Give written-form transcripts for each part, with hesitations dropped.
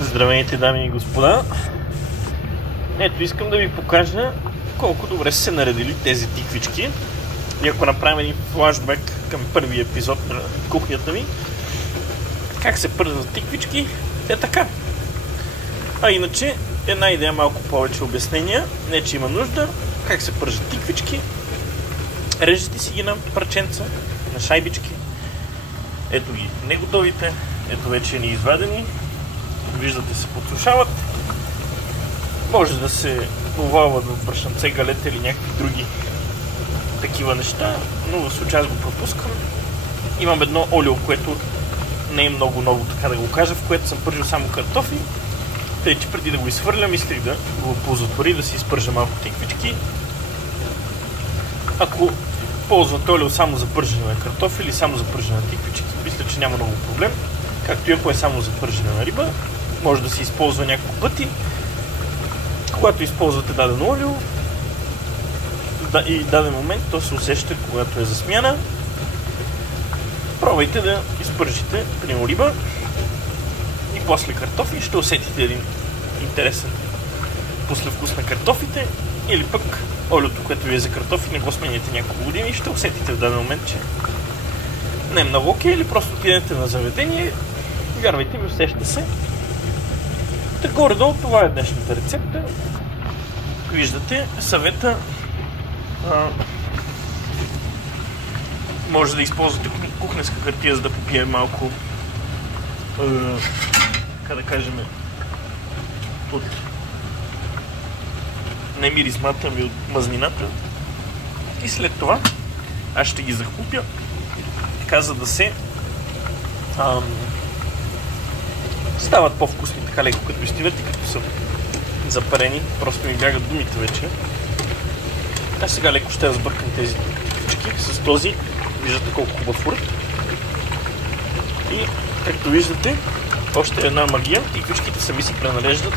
Здравейте, дами и господа! Ето, искам да ви покажа колко добре са се наредили тези тиквички. И ако направим един флашбек към първия епизод на кухнята ми, как се пържат тиквички, е така. А иначе, една идея, малко повече обяснения, не че има нужда, как се пържат тиквички. Режете си ги на парченца, на шайбички. Ето ги неготовите, ето вече ни извадени. Виждате, се подсушават. Може да се овалват в брашанце, галета или някакви други такива неща, но в случай аз го пропускам. Имам едно олио, което не е много ново, така да го кажа, в което съм пържил само картофи. Тъй, че преди да го изхвърля, мислех да го оползотвори, да си изпържа малко тиквички. Ако ползвате олио само за пържене на картофи или само за пържене на тиквички, мисля, че няма много проблем. Както и ако е само за пържене на риба, може да се използва няколко пъти. Когато използвате дадено олио и даден момент, то се усеща, когато е за смяна. Пробвайте да изпържите примерно риба и после картофи. Ще усетите един интересен послевкус на картофите. Или пък олиото, което ви е за картофи, не го сменяте няколко години и ще усетите в даден момент, че не е много окей, или просто отидете на заведение. Вярвайте ми, усеща се. Така горе-долу, това е днешната рецепта. Виждате, съвета може да използвате кухненска хартия, за да попие малко така да кажем от не миризмата, ами от мазнината. И след това аз ще ги захлупя така, за да се стават по-вкусни, така леко като изтиват и като са запарени. Просто ми бягат думите вече. Аз сега леко ще разбъркам тези тиквички с този. Виждате колко хубав уред. И както виждате, още една магия. Тиквичките сами си пренареждат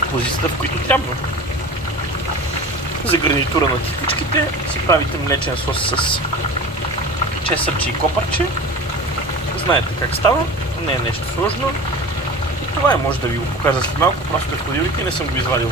в позицията, в които трябва. За гарнитура на тиквичките си правите млечен сос с чесънче и копърче. Знаете как става, не е нещо сложно. И това е, може да ви го покажа след малко, просто е ходилите и не съм го извадил.